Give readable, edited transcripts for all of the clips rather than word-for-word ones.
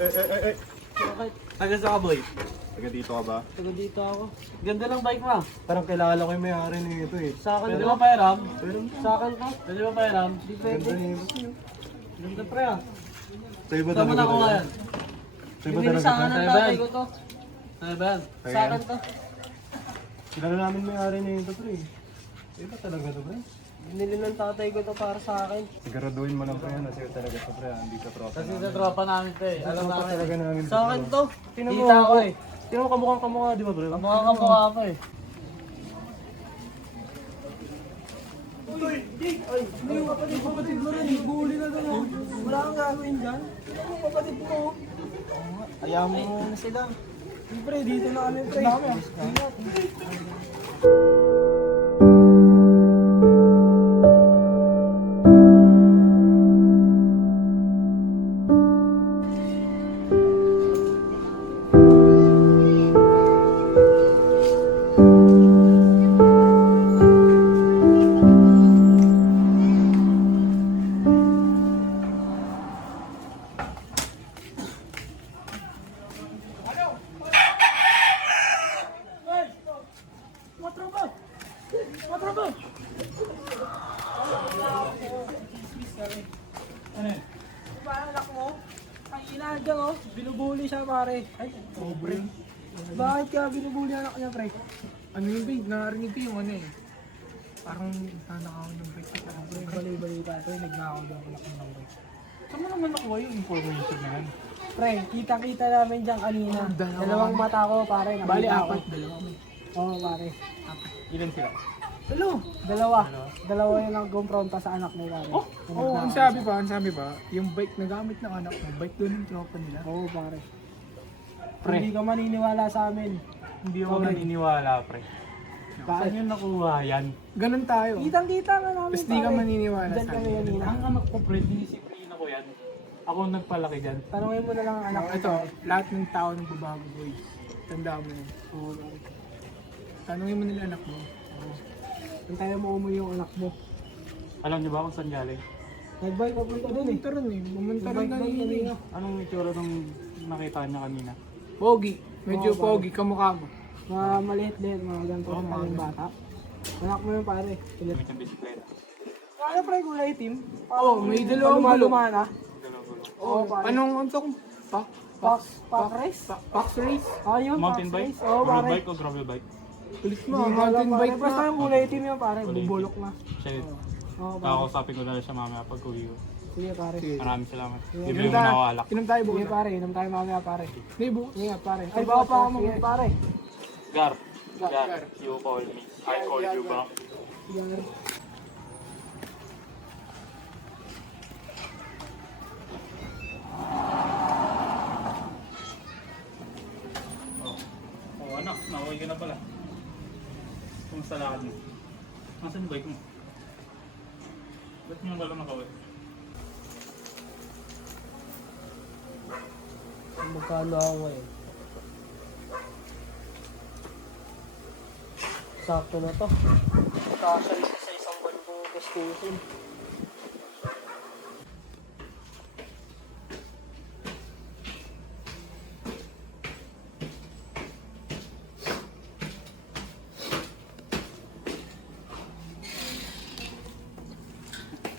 Ay. Bakit? Taga sa ka, boy? Taga dito ka ba? Taga dito ako. Ganda ng bike mo. Parang kilala ko yung may-ari nito eh. Sa akin Pwede to. ba pairam? Sa akin to. Pwede ba pairam? Di Ganda pwede. nito. Ganda pre ah. Sa iba Tama na talaga ako to. ngayon. Sa iba Binili talaga sa akin to. ng Tayo, tatay Ben. ko to. Ano ba yan? Sa akin to. Kilala namin may-ari nito, pre. Sa iba talaga to, pre. Binili ng tatay ko to para sa akin. Siguraduhin mo lang pre na sa'yo talaga to, pre. Hindi ka tropa Kasi namin. sa tropa namin to eh. Alam Tropa namin. talaga namin. Sa akin to. Tinan mo Kita ko eh. Tingnan mo kamukhang kamukha, di ba, pre? Kamukha ako eh. Hindi yung kapatid mo rin. Ibuli na doon. Oh. Wala kang gagawin dyan. Ito yung kapatid mo. Ayaw mo na sila. Pre, dito na kami pre. Ingat. Diba anak mo? Ang inadya oh, binubuli siya pare. Ay, pobre. Bakit ka binubuli anak niya pre? Ano yung babe? Narinig ko yung ano eh. Parang nanakaw ng babe. Parang Pre, bali-balita ito, nagnakaw daw anak mo ng bike. saan mo naman nakuha yung information na yan? Pre, kita-kita namin dyan kanina. Dalawang mata ko pare. nakita Bali, ko. apat. Dalawa mo. Oo pare. Ilan sila? Dalawa. Dalawa yung nagkumpronta sa anak mo pare. Oh, oh, ang sabi pa, yung bike na gamit ng anak mo, bike doon yung tropa nila. Oo pare. Pre. Hindi ka maniniwala sa amin. Hindi ako naniniwala pre. Saan Bakit? yung nakuha yan? Ganun tayo. Kitang-kita na namin Tapos di ka maniniwala Diyan sa kami akin. kanina. Ang anak ko pre, dinisiplina ko yan. Ako ang nagpalaki dyan. Tanungin mo na lang ang anak mo. Ito, lahat ng tao ng babago boy. Tandaan mo yun. Oo pare. Tanungin mo nila anak mo. Antayin mo yung anak mo. Alam niyo ba kung saan galing? Nagbike ka punta dun eh. Pumunta rin eh. Pumunta rin Nagbike na doon kanina. Anong itsura nung nakita niya kanina? Pogi. Medyo Oo, pogi, kamukha mo. Mga maliit-liit, mga ganito Oo, pa mga yung bata. Anak mo yung pare. Kulit. Gamit yung bisikleta. Ano pre kulay itim? Oo, may dalawang bulok. Lumana. Gulo-gulo. Oo pare. Anong untong? Pack race? Pax race? Ayun, Mountain pack bike? race. Oo Road pare. bike o gravel bike? Kulit mo, Hindi mountain alam, bike pare. Basta na. yung kulay itim yun pare. Kulay itim. Bubulok na. Siya yun. Oo pare. Kakausapin ko na lang siya mamaya pag uwi ko. Sige pare. Maraming salamat. Sige. Bibili mo na ako alak. Inom tayo Sige bukas. pare, inom tayo mamaya pare. Hindi bukas. Ingat pare. Ay baka pa ako mag pare. Gar. Gar. You call me. I call you back. Yan. Oh anak, nauwi ka na pala. Kumusta lakad mo? Nasaan yung bike mo? Ba't mo wala nakawin? Magkano ako eh. Sakto na to. Kasya rin sa isang buwan kong gastusin.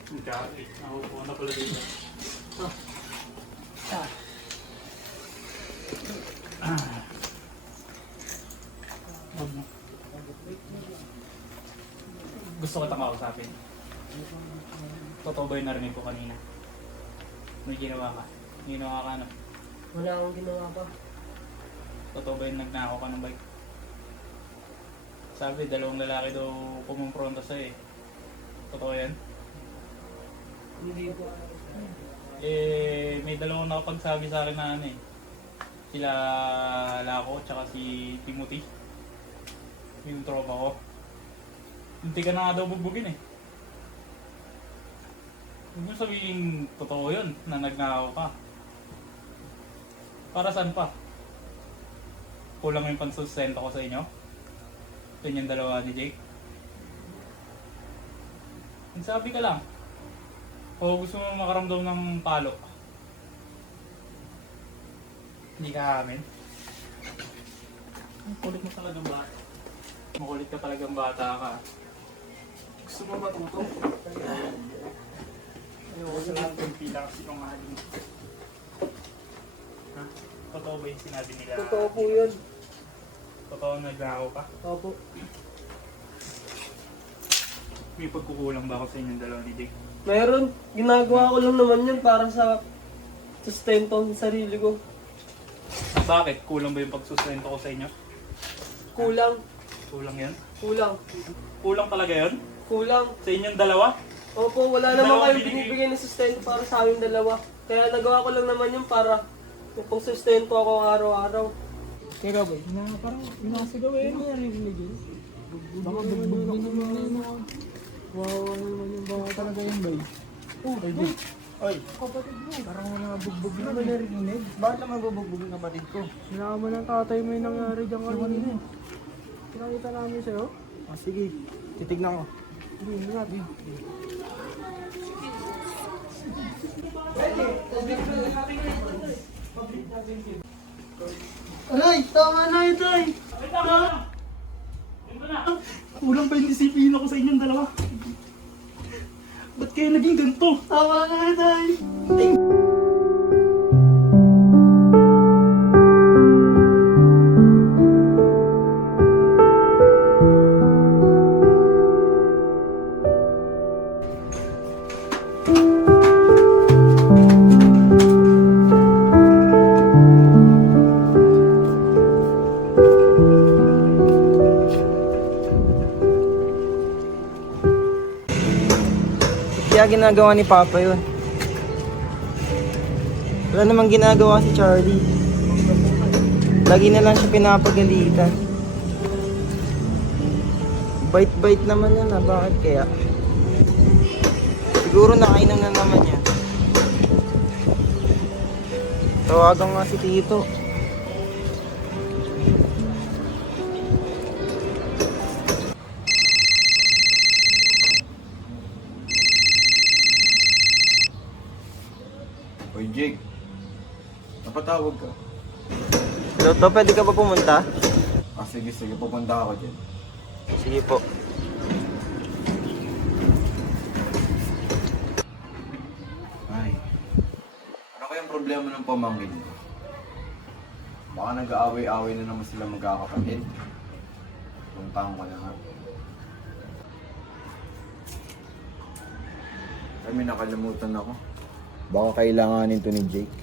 Hindi. Nakupo na pala dito. Gusto ko tama usapin. Totoo ba yung narinig ko kanina? May ginawa ka. May ginawa ka ano? Wala akong ginawa pa. Totoo ba yung nagnakaw ka ng bike? Sabi, dalawang lalaki daw pumumpronta sa'yo eh. Totoo yan? Hindi ko. Eh, may dalawang nakapagsabi sa akin na ano eh. Sila Lako, tsaka si Timothy. Yung tropa ko. Hindi ka na nga daw bugbugin eh. Huwag mo sabihin totoo yun, na nagnakaw ka. Para saan pa? Kulang yung pansustento ko sa inyo? Yun yung dalawa ni Jake. Sabi ka lang. O gusto mo makaramdam ng palo? Hindi ka amin. Ang kulit mo talagang bata. Makulit ka talagang bata ka. Gusto mo matuto? Ayoko sa lahat ng pila kasi kumahalin. Ha? Totoo ba yung sinabi nila? Totoo po yun. Totoo naglako ka? Opo. May pagkukulang ba ako sa inyong dalawa ni Jake? Meron. Ginagawa ko lang naman yun para sa sustento ng sarili ko. Bakit? Kulang ba yung pagsusustento ko sa inyo? Kulang. Kulang yan? Kulang. Kulang talaga yun? Kulang. Sa inyong dalawa? Opo, wala naman Dalawa kayong binigay. binibigay ng sustento para sa aming dalawa. Kaya nagawa ko lang naman yun para may pang sustento ako araw-araw. Teka boy, parang inasigaw eh. Ano narinig yun? Baka bugbog na naman yun. Wow, ano naman yung baka talaga yun boy. Oh, boy. Oy! Kapatid mo. Parang bugbog na naman narinig. Bakit naman bubugbog yung kapatid ko? Sinama ng tatay mo yung nangyari dyan kanina. Pinakita namin sa'yo. Ah, sige. Titignan ko. Hindi natin. Aray, tama na ito ay! Kulang ba yung disiplina ko sa inyong dalawa? Ba't kayo naging ganito? Tama na ito ay! Kaya ginagawa ni Papa yun. Wala namang ginagawa si Charlie. Lagi na lang siya pinapagalitan. Bait-bait naman yan ah, bakit kaya? Siguro nakainom na naman yan. Tawagan nga si Tito. Oy, Jake. Napatawag ka. Hello to, pwede ka ba pumunta? Ah, sige, pupunta ako dyan. Sige po. Ay, ano kayang problema ng pamangkin mo? Baka nag-aaway-aaway na naman sila magkakapatid. Puntahan ko na nga. Ay, may nakalimutan ako. Baka kailanganin to ni Jake.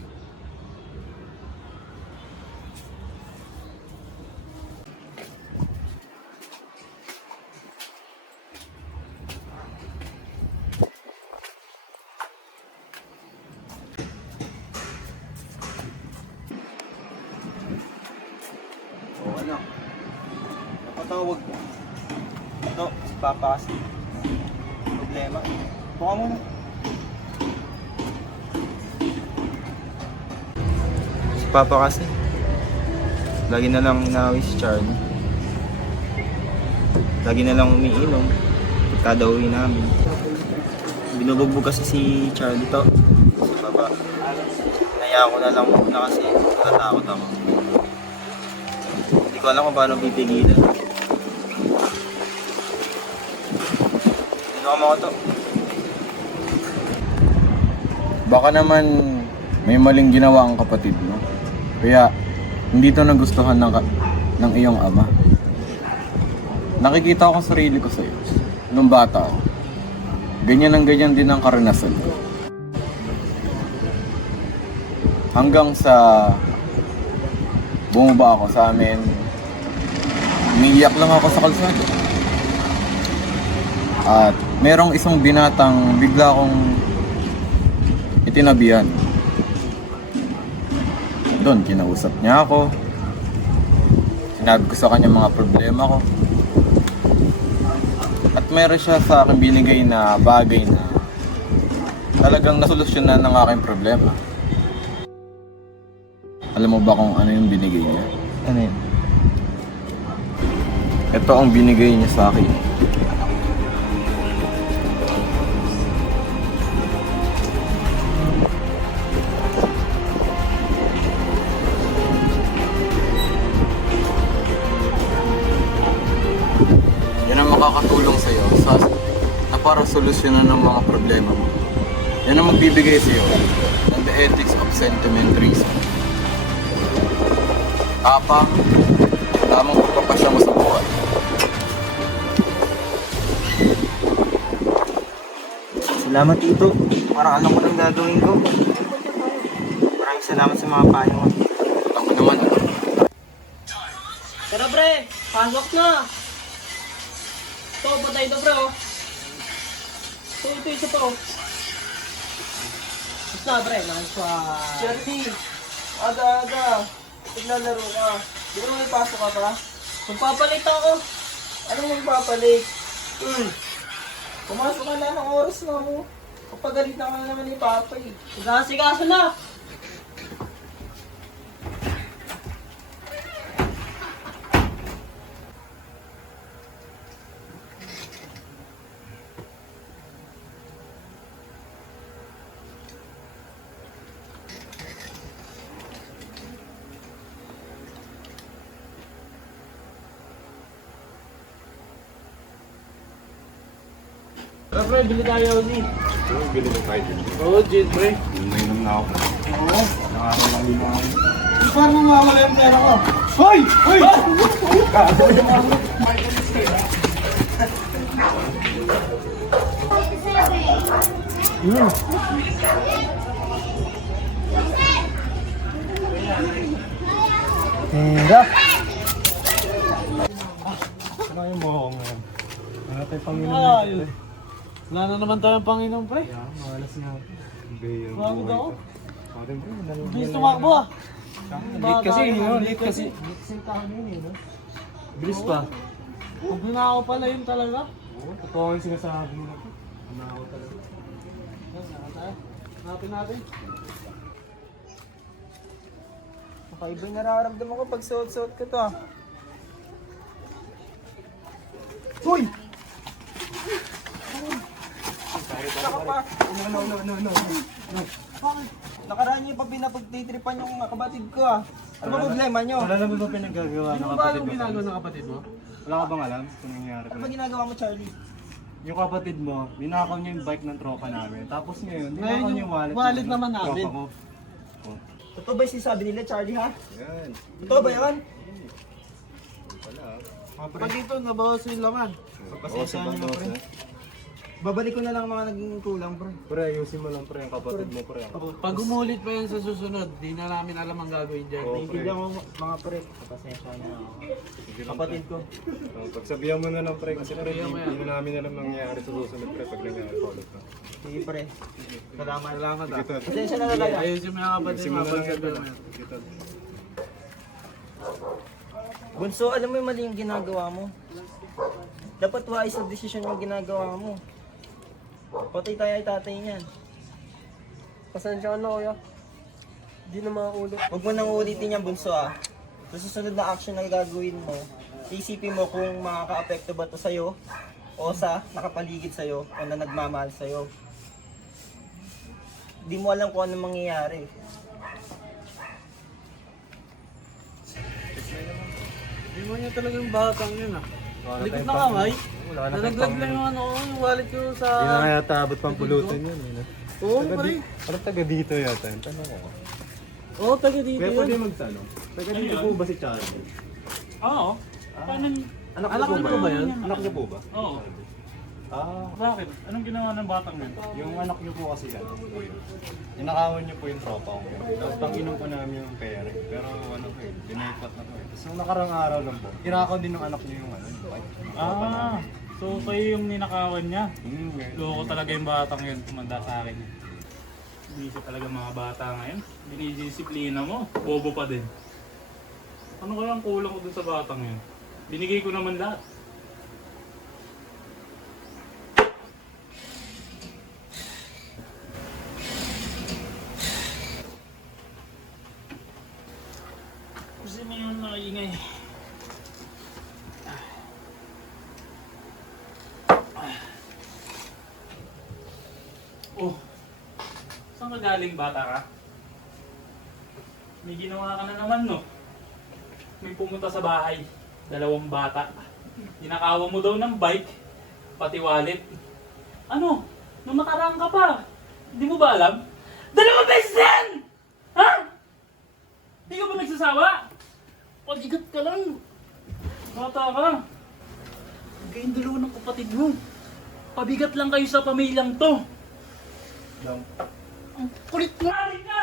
O anak, napatawag ko. Ito, si Papa kasi. Problema. Buka mo na. Si Papa kasi. Lagi na lang inaaway si Charlie. Lagi na lang umiinom. Pagka daw uwi namin. Binubugbog kasi si Charlie to. Sa baba. Naya ko na lang muna kasi natatakot ako. Hindi ko alam kung paano pipigilan. Ano mo to? Baka naman may maling ginawa ang kapatid mo. Kaya hindi to nagustuhan ng iyong ama. Nakikita ko ang sarili ko sa'yo. Nung bata ako. Ganyan din ang karanasan ko. Hanggang sa bumaba ako sa amin, umiiyak lang ako sa kalsada. At merong isang binatang bigla akong itinabihan. Doon, kinausap niya ako. Sinabi ko sa kanya mga problema ko. At meron siya sa akin binigay na bagay na talagang nasolusyonan ng aking problema. Alam mo ba kung ano yung binigay niya? Ano yun? Ito ang binigay niya sa akin. makakatulong sa'yo na para solusyonan ng mga problema mo. Yan ang magbibigay sa'yo ng The Ethics of Sentimentalism. Tapang, tamang pagpapasya mo sa buhay. Salamat Tito. Parang alam ko nang gagawin ko. Maraming salamat sa mga payo mo. Alam mo naman, ano? Tara pre, pasok na! Ito, patay ito pre oh. Ito isa pa oh. Basta pre, nice one. Charlie, aga-aga. Naglalaro ka. Di ba may pasok ka pa? Magpapalit ako. Anong magpapalit? Pumasok ka na ng oras na mo. Kapagalit na ka na naman ni Papa eh. Nagkasikaso na! Tara pre, bili tayo Ozzy. Bili mo kahit yun. Oo, Jade pre. Nainom na ako. Oo. Nakakalamin na ako. Paano mawawala yung pera ko? Hoy! Hoy! Tira! Ano yung buhok mo? Wala tayong Panginoon. Ayos. Wala na naman tayong Panginoon pre. Malas nga. Bago daw. Bakit bro? Bilis tumakbo ah. Late kasi, no? Late kasi. Bilis pa. Kung binako pala yun talaga. Oo, totoo yung sinasabi nila. Ano ako talaga. Hanapin natin. Kakaiba yung nararamdaman ko pag suot-suot ko to ah. Hoy! Saka pa! No. Nakaraan niyo pa pinapagtitripan yung kapatid ko ah. Ano ba problema niyo? Wala naman ba pinagagawa ng Ano ba kapatid yung mo? ginagawa ng kapatid mo? Wala ka bang alam kung nangyari Ano ko? ba ginagawa mo, Charlie? Yung kapatid mo, ninakaw niya yung bike ng tropa namin. Tapos ngayon, Ngayon ninakaw niya yung yung wallet. wallet ng naman namin. tropa ko. Oh. Totoo ba yung sinasabi nila, Charlie ha? Yan. Totoo ba yun? Wala. Pag ito, nabawas yung laman. Pasensya niyo na, pre. Babalik ko na lang mga naging kulang, bro. Pre, ayusin mo lang pre, ang kapatid mo pre. Pag umulit pa yan sa susunod, di na namin alam ang gagawin dyan. Oo, pre. Naiintindihan ko mga pre. Pasensya niyo na ako. Sige lang, Kapatid pre. ko. Pagsabihan mo na lang pre, kasi pre, Sabihan mo yan. hindi na namin alam nangyayari sa susunod pre, pag nangyayari pa ulit na. Sige, pre. Salamat. Salamat Sige, ah. Tol. Pasensya na talaga. Ayusin mo yung kapatid Ayusin mo. mo na lang yan, Pagsabi Tol. mo yan. Sige, Tol. Bunso, alam mo yung mali yung ginagawa mo. Dapat wais sa desisyon yung ginagawa mo. Patay tayo ay tatay niyan. Pasensya ka na, kuya. Hindi na makaulit. Huwag mo nang ulitin yan, bunso ah. Sa susunod na action na gagawin mo, isipin mo kung makaka-apekto ba ito sa'yo o sa nakapaligid sa'yo o na nagmamahal sa'yo. Hindi mo alam kung anong mangyayari. Hindi mo niya talagang batang yun ah. Wala Likod tayong na pang- kamay. Wala na Nalaglag tayong lang yung ano ko, yung wallet ko sa... Hindi na kaya tabot pang pulutin yun. Eh. Oo, pre. Parang taga dito yata yun. Tanong ko. Oo, taga dito Kaya pwede yun. magtanong. Taga dito po ba si Charlie? Oo. Paano? Anak Anak niyo niyo po ba yun? Anak niyo po ba? Oo. Ah, Bakit? Anong ginawa ng batang yun? yung anak niyo po kasi ano, inakawan niyo po yung tropa ko. Tapos panginom po namin yung pere. Pero ano po eh, dinaypat na po eh. Tapos nung nakarang araw lang po, kinakaw din ng anak niyo yung ano, yung bike. Yung tropa namin. So kayo yung ninakawan niya. Ngayon. Loko talaga yung batang yun, tumanda sa akin. Binisip talaga mga bata ngayon. Dinidisiplina mo, bobo pa din. Ano kaya ang kulang ko dun sa batang yun? Binigay ko naman lahat. Kasi may yung nakaingay. Oh, saan ka galing bata ka? May ginawa ka na naman no? May pumunta sa bahay, 2 bata. Ninakawa mo daw ng bike, pati wallet. Ano? Nung nakaraan ka pa. Hindi mo ba alam? 2 beses yan! Ha? Hindi ka ba nagsasawa? Pagigat ka lang. Bata ka. Kayong dalawa ng kapatid mo. Pabigat lang kayo sa pamilyang to. Ang kulit mo! Sinungaling ka!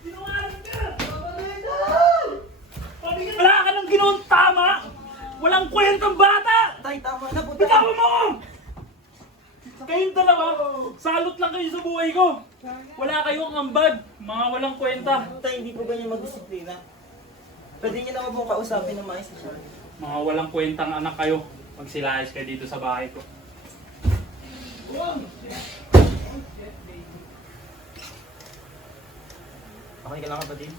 Sinungaling ka! Pabigat! Wala ka nang ginawang tama! Walang kwentang bata! Tay, tama na po, tay. Bitawan mo! Kayong dalawa, salot lang kayo sa buhay ko. Wala kayong ambag, mga walang kwenta. Tay, hindi po ganyan magdisiplina. Pwede niyo naman po kausapin ng maayos siya. Mga walang kwentang anak kayo. Magsilayas kayo dito sa bahay ko. Okay ka lang, kapatid?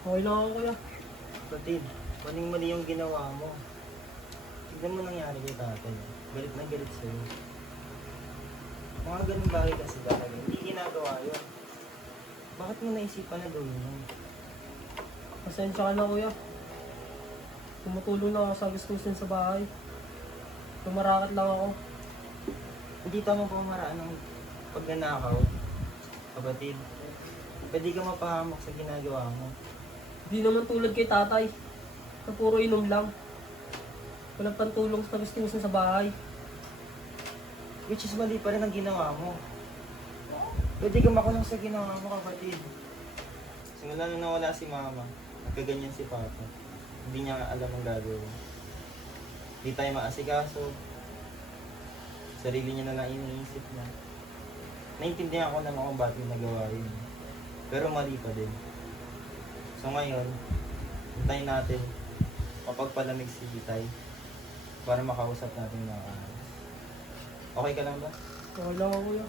Okay lang ako, kuya. Kapatid, maling-mali yung ginawa mo. Tignan mo nangyari kay tatay. Galit na galit sa'yo. Mga ganun bagay kasi talaga. Hindi ginagawa yun. Bakit mo naisipan na gawin yun? Pasensya ka na, kuya. Tumutulong na ako sa gastusin sa bahay. Tumarakat lang ako. Hindi tama pamaraan ng pagnanakaw. Kapatid, pwede ka mapahamak sa ginagawa mo. Hindi naman tulad kay tatay. Na puro inom lang. Walang pantulong sa gastusin sa bahay. Which is mali pa rin ang ginawa mo. Pwede ka makulong sa ginawa mo, kapatid. Simula nung nawala si mama, nagkaganyan si papa. Hindi niya alam ang gagawin. Hindi tayo maasikaso. Sarili niya na lang iniisip niya. Naintindihan ko naman kung bakit yung nagawa yun. Pero mali pa din. So ngayon, hintayin natin mapagpalamig si Tay para makausap natin mga kahalas. Okay ka lang ba? Okay lang ako, kuya.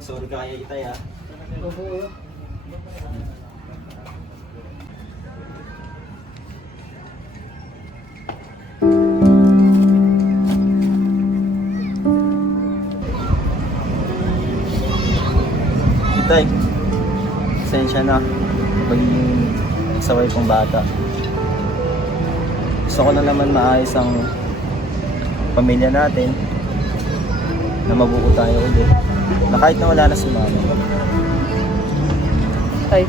Sorry ka kaya Itay, ha? Opo, kuya. Tay, pasensya na. Pagiging saway kong bata. Gusto ko na naman maayos ang pamilya natin. Na mabuo tayo ulit. Na kahit na wala na si mama. Tay,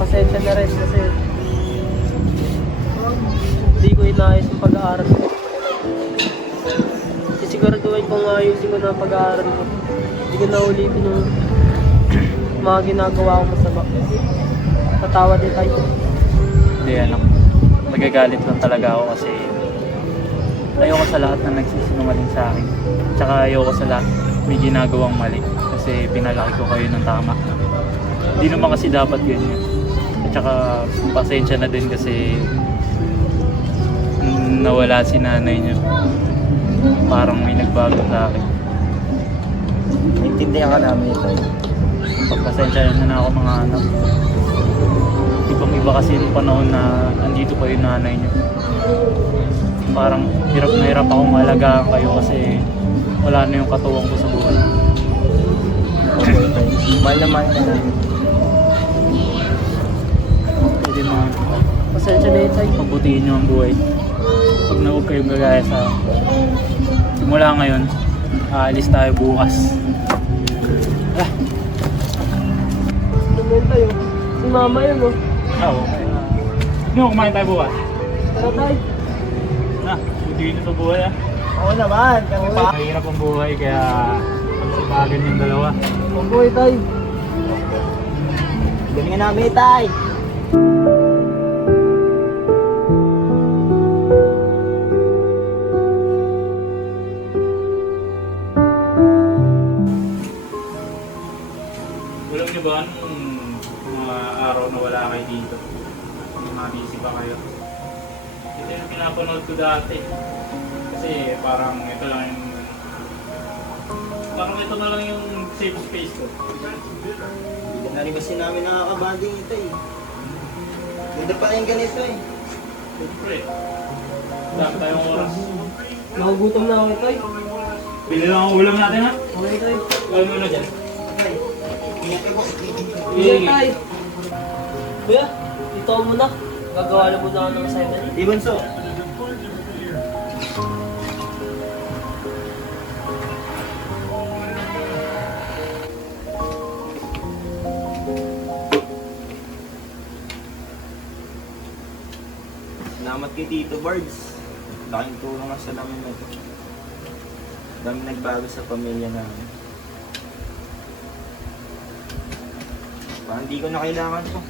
pasensya na rin kasi hindi ko inaayos yung pag-aaral ko. Sisiguraduhin kong ayusin ko na ang pag-aaral ko. Hindi ko na ulitin yung mga ginagawa ko masama. Tatawa din tayo. Hindi, anak. Magagalit lang talaga ako kasi ayoko sa lahat na nagsisinungaling sa akin. Tsaka ayoko sa lahat may ginagawang mali kasi pinalaki ko kayo ng tama. Hindi naman kasi dapat ganyan. At tsaka pasensya na din kasi nawala si nanay niyo. Parang may nagbago sa akin. Naintindihan ka namin ito. Pagpasensya na ako mga anak. Ibang-iba kasi yung panahon na andito pa yung nanay niyo. Parang hirap na hirap akong alagaan kayo kasi wala na yung katuwang ko sa buhay. Okay, Tay. Mahal na mahal ka namin. Pwede mga Pasensya na yun, tay. pagbutihin niyo ang buhay. Huwag na huwag kayong gagaya sa simula ngayon, aalis tayo bukas. Tumenta tayo. Si mama yun, oh. Okay. Hindi mo kumain tayo bukas. Tara, tay. Na, butihin ito buhay ah. Oo naman, kami pa. Mahirap ang buhay kaya pagsipagan yung dalawa. Opo, tay. Galingan namin, Tay. Alam niyo ba nung mga araw na wala kayo dito? Yung mga busy pa kayo? Ito yung pinapanood ko dati. Kasi parang ito lang yung... Parang ito na lang yung safe space ko. Naribasin namin nakakabanding ito eh. Ganda pa rin ganito eh. Siyempre. Dami tayong oras. Nagugutom na ako, tay. Bili lang ang ulam natin ha. Okay, tay. Gawin mo na dyan. Okay. Kuya, tay. Kuya, dito ako muna. Gagawa na muna ako ng assignment. Di Bunso. Salamat kay Tito Bards. Laking tulong nga sa namin na ito. Dami nagbago sa pamilya namin. Parang hindi ko na kailangan to.